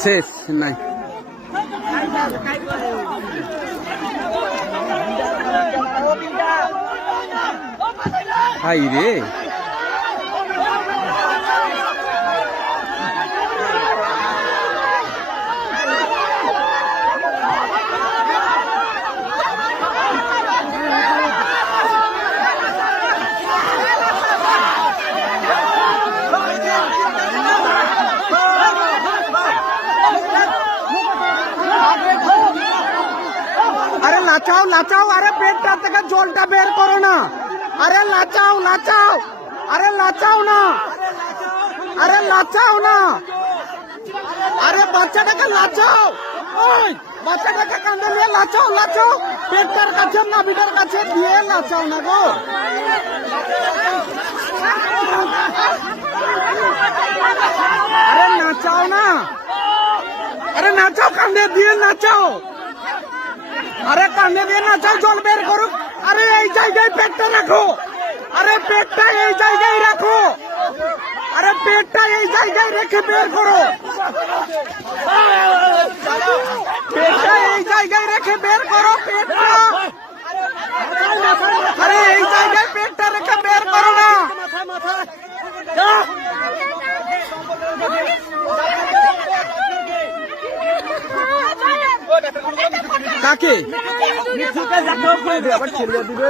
শেষ নাই হাই রে আরে লাচাও লাচাও আরে পেটটা থেকে জলটা বের করো না আরে লাচাও লাচাও আরে লাচাও না আরে লাচাও না আরে বাচ্চাটাকে লাচাও ওই বাচ্চাটাকে কাঁধে নিয়ে লাচাও লাচাও পেটটার কাছে নাভিটার কাছে দিয়ে লাচাও না গো আরে নাচাও না আরে নাচাও কাঁধে দিয়ে নাচাও আরে কানে দিয়ে নাচাও জল বের করুক আরে এই জায়গায় পেটটা রাখো আরে পেটটা এই জায়গায় রাখো আরে পেটটা এই জায়গায় রেখে বের করো পেটটা এই জায়গায় রেখে বের করো পেটটা আরে এই জায়গায় পেটটা রেখে বের করো না কাকে আবার ছেড়ে দিবে